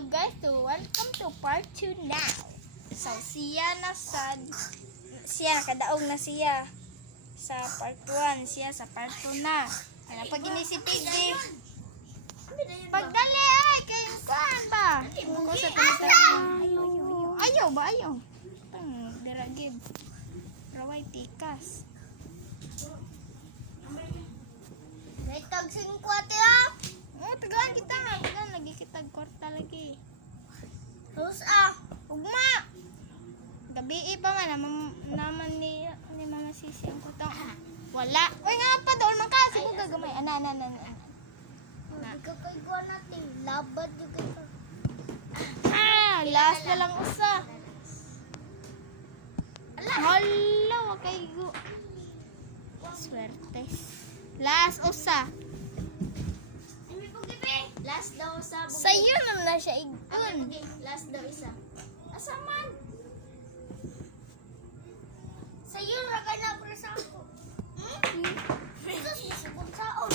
Hello guys, so welcome to part 2 now. So siya nakadaog na siya sa part 1, siya sa part 2 na. Kaya pag inisipig di pagdali ay kayo saan ba? Kung sa ayaw ba ayaw? Diragib. Raway tikas. May tag 5 ah. Oh, tagaan kita. Tagaan lagi kita kwarta lagi. Terus ah. Ugma. Gabi pa man naman ni mga sisi ang kutong. Wala. Oy nga pa doon man ka siguro gagamay. Ana. Ikaw kay gua natin. Labad juga ito. Last na lang usa. Hala, wakay go. Swerte. Last usa. Last daw sa bugi. Sa'yo naman na siya igun. Last daw isa. Asaman. Sa'yo ra ka na para sa ako. Ito si sabon saon.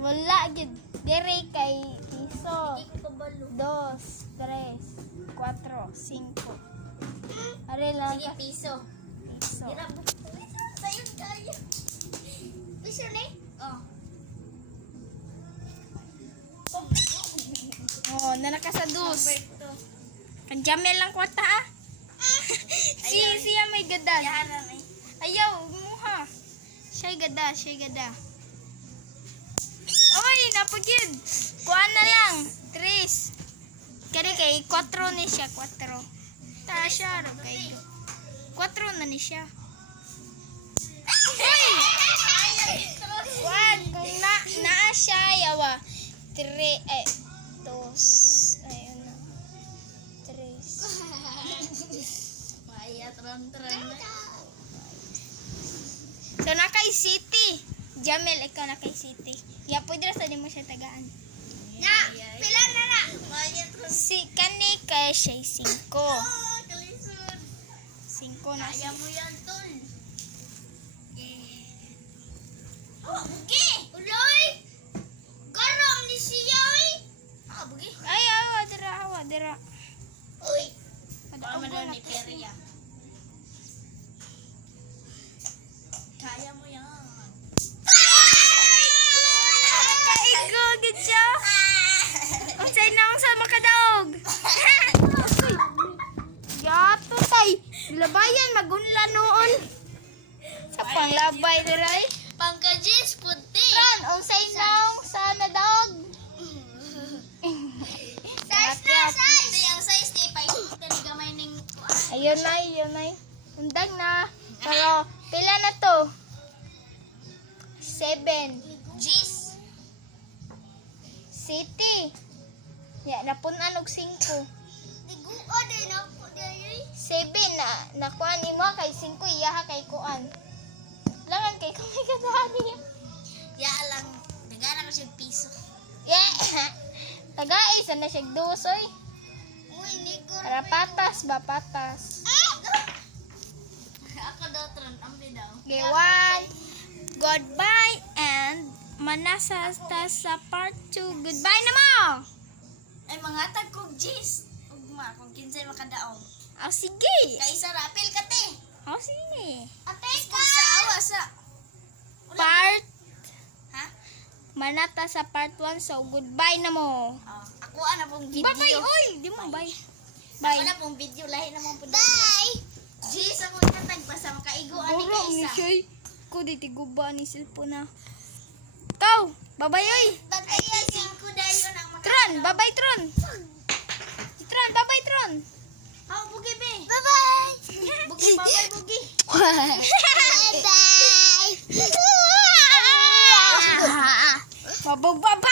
Wala gid. Dire kay piso. Hindi ko kabalo. 2, 3, 4, 5. Are lang Sige ka piso. piso. Hirap. Sa'yo kaya. Piso ni? Oh. Oh, nanaka sa dus. Berto. Ang jamel lang kwarta ah. Siya may gadag. Yahanan ay. Ayaw, muha. Siya'y gada. Oy, napagid. Kuha na lang. 3. Kaya kay 4 ni siya, 4. Ta siya, ro kay 4 na ni siya. Hoy! Wag, kung naa siya, yawa. 3, 2, ayun na. 3. Maya tran-tran. So, nakay city. Jamel, ikaw nakay city. Ya, pwede sa di mo siya tagaan. Na, pila na na. Maya tran. Si kani kay siya 5. Kalisod. 5 na siya. Kaya mo yan, tol. Oh, bugi! Uloy! Garam ni siya, oy! Ah, bugi. Ay, awa, dira. Uy! Madaog na ni Peria. Kaya mo yan. Kaigo, gid siya. Unsay na ang sa makadaog. Yato tay. Labayan, magunla noon. Sa panglabay dira eh. Pangkajis, puti. Kan, unsay na sa nadaog. Size. Yung size ni pa. Dali gamay ning. Ayun na. Undag na. Pero, pila na to? 7. Jis. City. Ya, napunan og 5. Tiguo din ako dali. 7 na nakuan nimo kay 5 iyaha kay kuan. Langan kay kami kadani. Ya lang. Nagana ko siya piso. Yeah. Tagaay sa na siya dusoy. Uy, nigo. Para patas ba patas. Ako daw tron. Ambi daw. Okay, 1. Goodbye and manasa sa part 2. Goodbye na mo. Ay, mga tag kong jis. Ugma, kung kinsay makadaong. Oh, sige. Kaisa rapil ka te. Oh, sige. Ate ka! Sa awa sa... Part Ha? manata sa part 1. So, goodbye na mo. Oh, ako na pong video. Bye-bye. Oy, di mo bye. Ako Bye. na pong video. Lahi naman po. Bye! Jis, ako natag basta makaiguan ni Oro ni kaisa. siya. Ko di tiguba ni cellphone na. Kau, babay oy. Ay, 5 dayon ang maka... Tron, babay Tron. Tron, babay Tron. Oh, bugi be. Bye-bye! Bugi, bye-bye, bugi. Bye-bye. Babay.